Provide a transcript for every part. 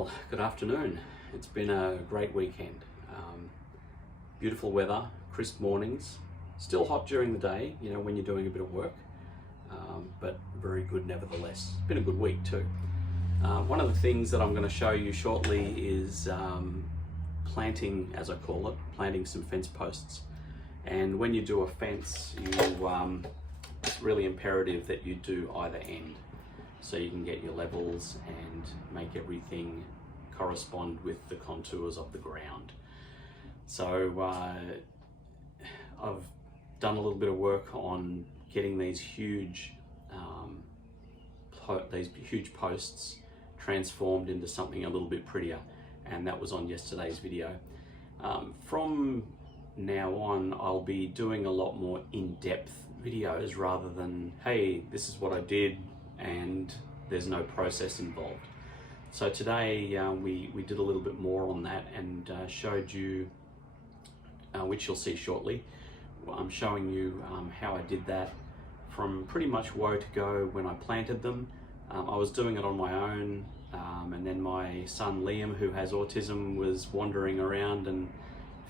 Well, good afternoon. It's been a great weekend. Beautiful weather, crisp mornings, still hot during the day, when you're doing a bit of work, but very good nevertheless. It's been a good week too. One of the things that I'm going to show you shortly is planting, as I call it, planting some fence posts. And when you do a fence, it's really imperative that you do either end, so you can get your levels and make everything correspond with the contours of the ground. So I've done a little bit of work on getting these huge posts transformed into something a little bit prettier, and that was on yesterday's video. From now on, I'll be doing a lot more in-depth videos rather than, hey, this is what I did and there's no process involved. So today we did a little bit more on that and showed you, which you'll see shortly. I'm showing you how I did that from pretty much woe to go when I planted them. I was doing it on my own, and then my son Liam, who has autism, was wandering around and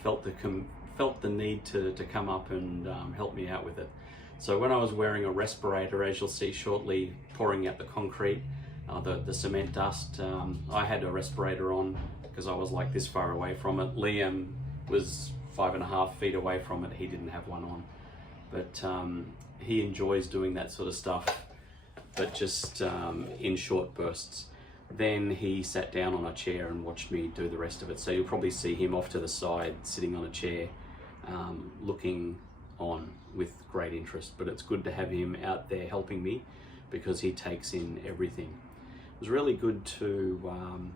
felt the need to come up and help me out with it. So when I was wearing a respirator, as you'll see shortly, pouring out the concrete, the cement dust, I had a respirator on because I was like this far away from it. Liam was 5.5 feet away from it. He didn't have one on, but he enjoys doing that sort of stuff, but just in short bursts. Then he sat down on a chair and watched me do the rest of it. So you'll probably see him off to the side, sitting on a chair, looking on with great interest. But it's good to have him out there helping me because he takes in everything. It was really good to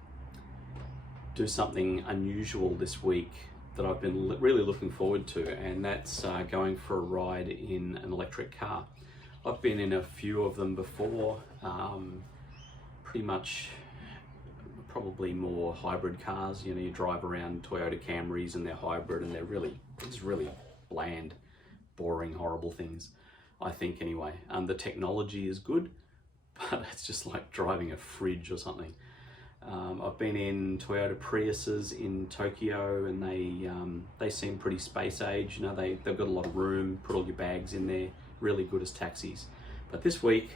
do something unusual this week that I've been really looking forward to, and that's going for a ride in an electric car. I've been in a few of them before, pretty much probably more hybrid cars. You drive around Toyota Camrys and they're hybrid and they're just really bland, boring, horrible things, I think anyway. The technology is good, but it's just like driving a fridge or something. I've been in Toyota Priuses in Tokyo, and they seem pretty space age. They've got a lot of room, put all your bags in there, really good as taxis. But this week,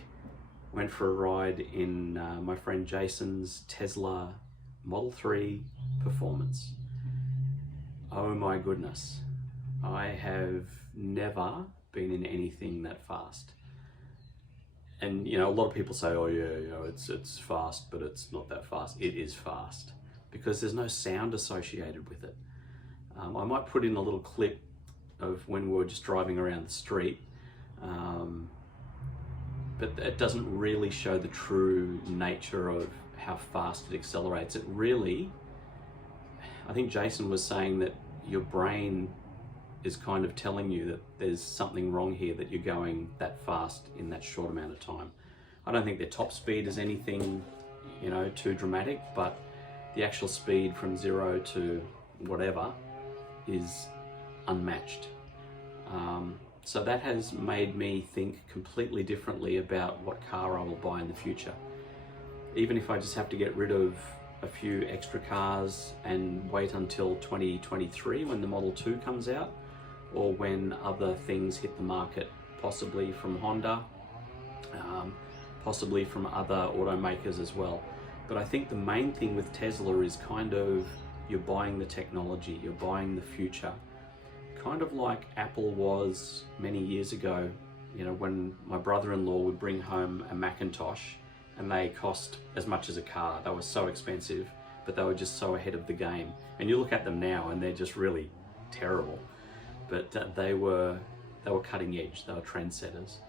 went for a ride in my friend Jason's Tesla Model 3 Performance. Oh my goodness, I have never been in anything that fast. And a lot of people say, oh yeah, it's fast, but it's not that fast. It is fast because there's no sound associated with it. I might put in a little clip of when we were just driving around the street, but it doesn't really show the true nature of how fast it accelerates. It really, I think Jason was saying that your brain is kind of telling you that there's something wrong here, that you're going that fast in that short amount of time. I don't think their top speed is anything, too dramatic, but the actual speed from 0 to whatever is unmatched. So that has made me think completely differently about what car I will buy in the future. Even if I just have to get rid of a few extra cars and wait until 2023 when the Model 2 comes out, or when other things hit the market, possibly from Honda, possibly from other automakers as well. But I think the main thing with Tesla is kind of, you're buying the technology, you're buying the future. Kind of like Apple was many years ago, when my brother-in-law would bring home a Macintosh and they cost as much as a car. They were so expensive, but they were just so ahead of the game. And you look at them now and they're just really terrible. But they were cutting edge, they were trendsetters.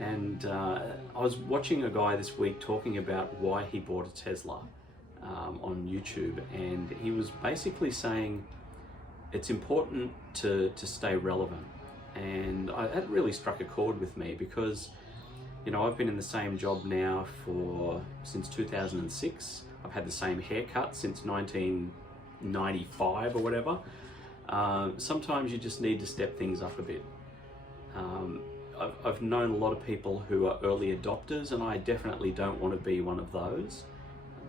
And I was watching a guy this week talking about why he bought a Tesla on YouTube, and he was basically saying it's important to stay relevant. And that really struck a chord with me because I've been in the same job now since 2006. I've had the same haircut since 1995 or whatever. Sometimes you just need to step things up a bit. I've known a lot of people who are early adopters, and I definitely don't want to be one of those.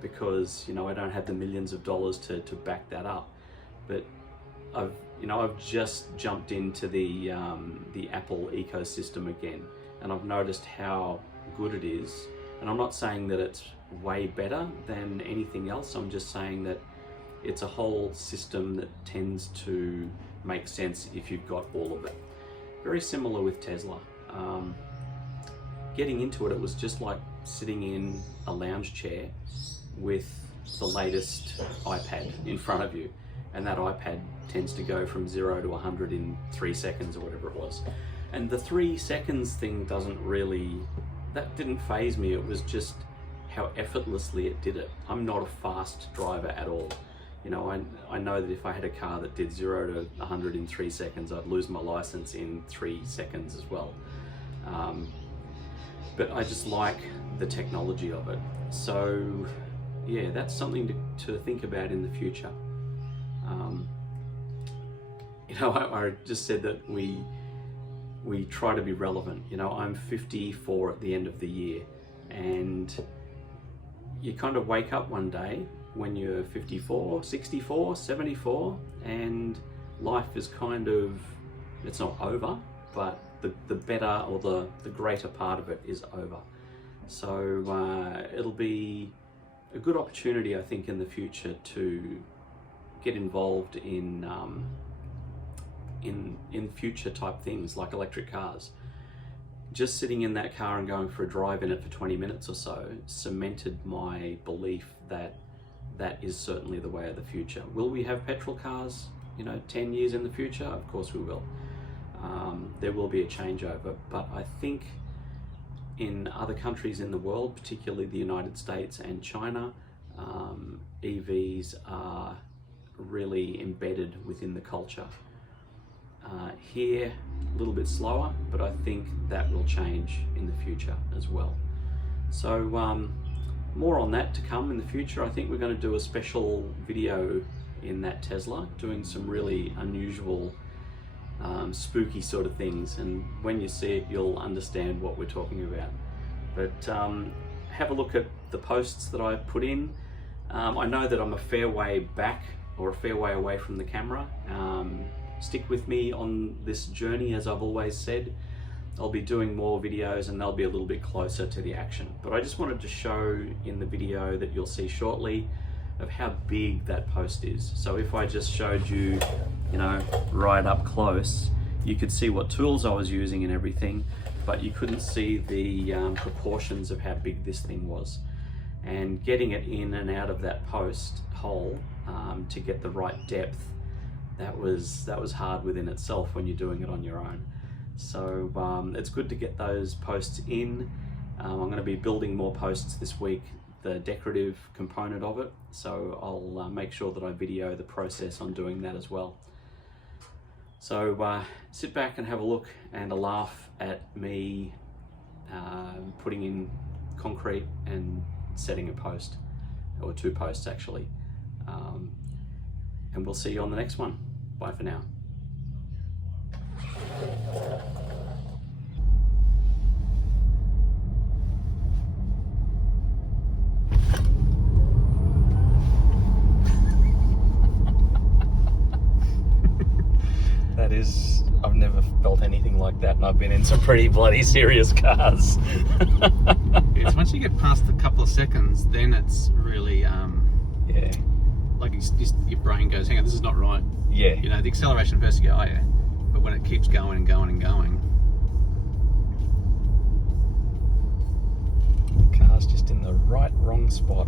because, you know, I don't have the millions of dollars to back that up. But I've just jumped into the Apple ecosystem again, and I've noticed how good it is. And I'm not saying that it's way better than anything else. I'm just saying that it's a whole system that tends to make sense if you've got all of it. Very similar with Tesla. Getting into it, it was just like sitting in a lounge chair with the latest iPad in front of you. And that iPad tends to go from 0 to 100 in 3 seconds or whatever it was. And the 3 seconds thing that didn't faze me. It was just how effortlessly it did it. I'm not a fast driver at all. You know, I know that if I had a car that did 0 to 100 in 3 seconds, I'd lose my license in 3 seconds as well. But I just like the technology of it. So yeah, that's something to think about in the future. You know, I just said that we try to be relevant. You know, I'm 54 at the end of the year, and you kind of wake up one day when you're 54, 64, 74, and life is kind of, it's not over, but the better or the greater part of it is over. So it'll be a good opportunity, I think, in the future to get involved in future type things like electric cars. Just sitting in that car and going for a drive in it for 20 minutes or so cemented my belief that that is certainly the way of the future. Will we have petrol cars, you know, 10 years in the future? Of course we will. There will be a changeover, but I think in other countries in the world, particularly the United States and China, EVs are really embedded within the culture. Here, a little bit slower, but I think that will change in the future as well. So more on that to come in the future. I think we're going to do a special video in that Tesla, doing some really unusual, spooky sort of things, and when you see it, you'll understand what we're talking about. But have a look at the posts that I put in. I know that I'm a fair way back, or a fair way away from the camera. Stick with me on this journey, as I've always said. I'll be doing more videos and they'll be a little bit closer to the action. But I just wanted to show in the video that you'll see shortly of how big that post is. So if I just showed you, you know, right up close, you could see what tools I was using and everything, but you couldn't see the proportions of how big this thing was. And getting it in and out of that post hole to get the right depth, that was hard within itself when you're doing it on your own. So it's good to get those posts in. I'm going to be building more posts this week, the decorative component of it, so I'll make sure that I video the process on doing that as well. So sit back and have a look and a laugh at me putting in concrete and setting a post, or 2 posts actually. And we'll see you on the next one. Bye for now. That is, I've never felt anything like that, and I've been in some pretty bloody serious cars. It's once you get past a couple of seconds, then it's really, yeah, like your brain goes, hang on, this is not right. Yeah. You know, the acceleration first you go, oh yeah, but when it keeps going and going and going. The car's just in the wrong spot.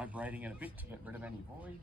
vibrating it a bit to get rid of any voids.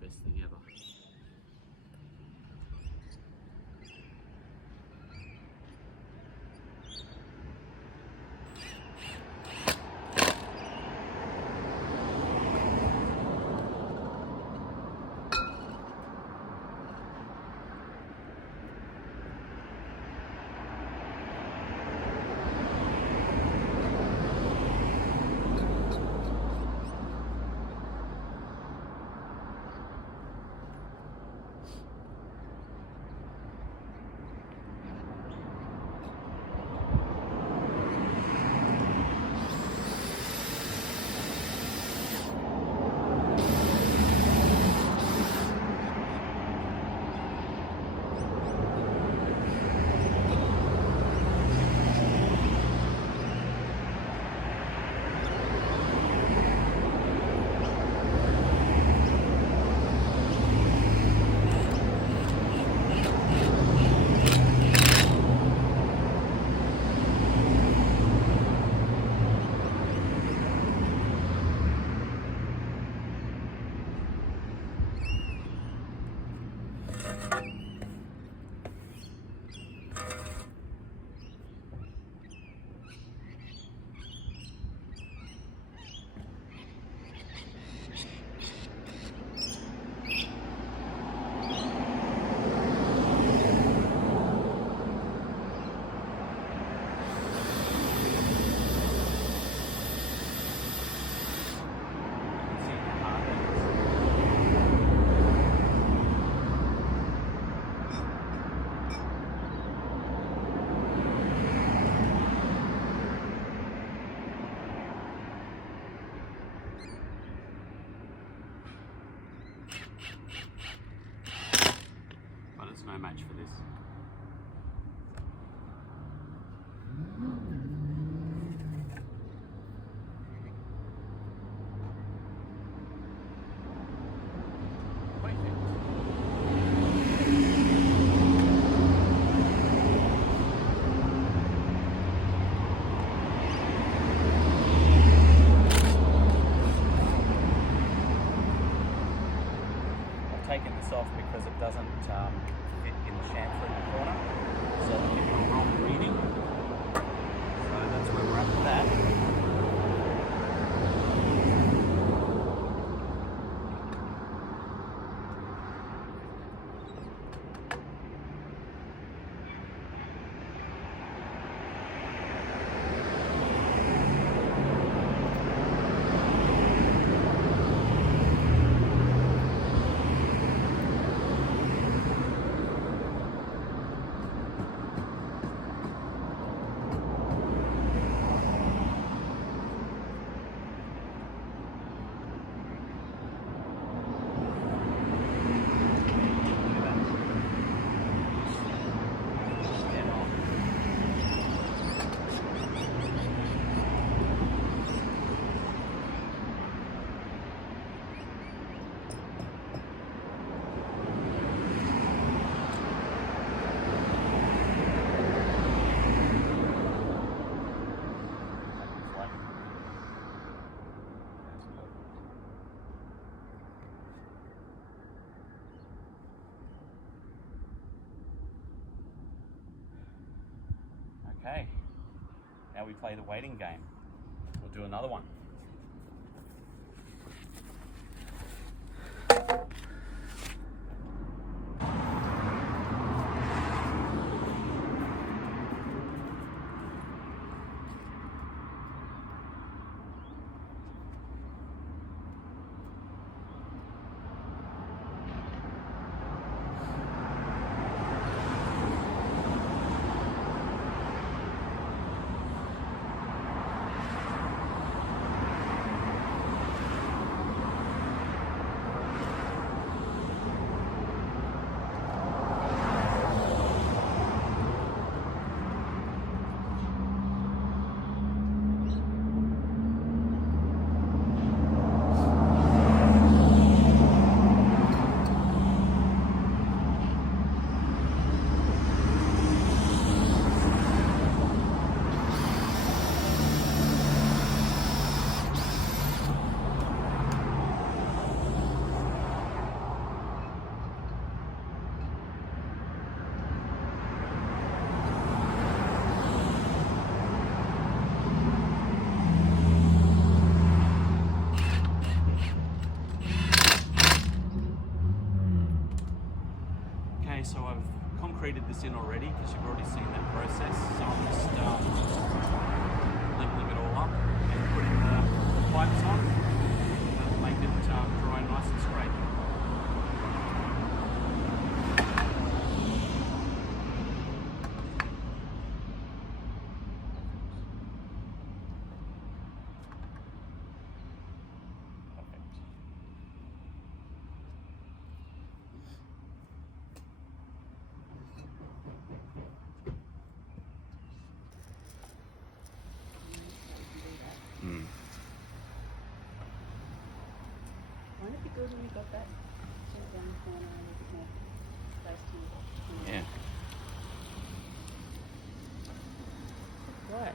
Best thing ever. No match for this. I've taken this off because it doesn't fit in the chamfer in the corner, so I'm getting a wrong reading. So that's where we're at with that. Okay, now we play the waiting game. We'll do another one. Okay, so I've concreted this in already because you've already seen that process. So I'm just leveling it all up and putting the pipes on to make it dry nice and straight. Wouldn't it be good when you got that sort of down the corner and a bit more space to Yeah. Right.